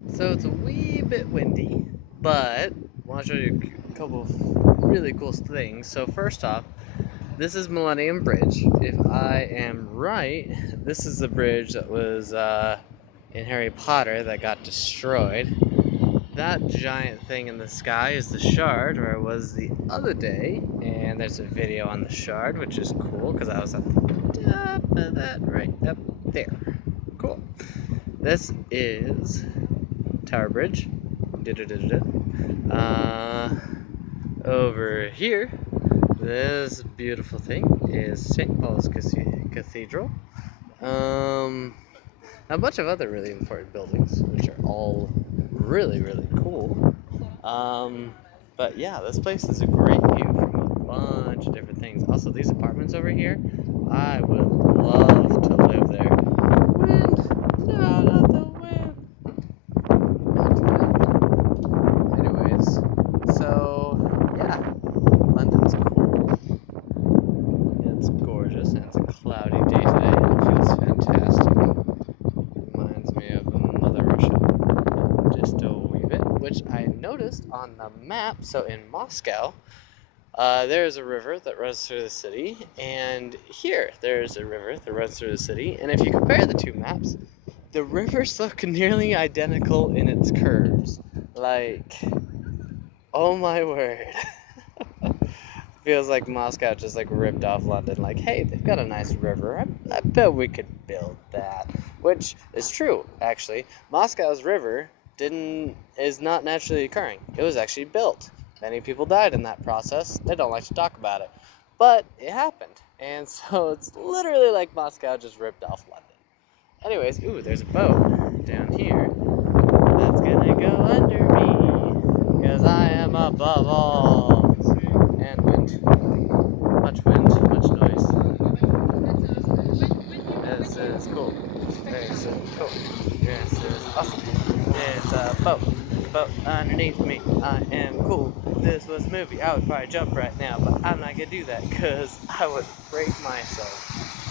So it's a wee bit windy, but I want to show you a couple of really cool things. So first off, this is Millennium Bridge. If I am right, this is the bridge that was in Harry Potter that got destroyed. That giant thing in the sky is the Shard, where I was the other day, and there's a video on the Shard, which is cool because I was at the top of that right up there. Cool. This is Tower Bridge. Over here, this beautiful thing is St. Paul's Cathedral. A bunch of other really important buildings, which are all really, really cool. But yeah, this place is a great view from a bunch of different things. Also, these apartments over here, I would love to live there. Wind! No, not the wind! Anyways, so yeah, London's cool. It's gorgeous, and it's a cloudy day today, and it feels fantastic. Reminds me of Mother Russia, just a wee bit, which I noticed on the map. So in Moscow, there's a river that runs through the city, and here there's a river that runs through the city. And if you compare the two maps, the rivers look nearly identical in its curves. Like, oh my word. Feels like Moscow just like ripped off London. Like, hey, they've got a nice river. I bet we could build that. Which is true, actually. Moscow's river is not naturally occurring. It was actually built. Many people died in that process. They don't like to talk about it. But it happened. And so it's literally like Moscow just ripped off London. Anyways, ooh, there's a boat down here that's gonna go under me. Because I am above all. And wind. Much wind, much noise. This is cool. This is cool. This is awesome. There's a boat underneath me. I am cool. If this was a movie, I would probably jump right now, but I'm not gonna do that because I would break myself.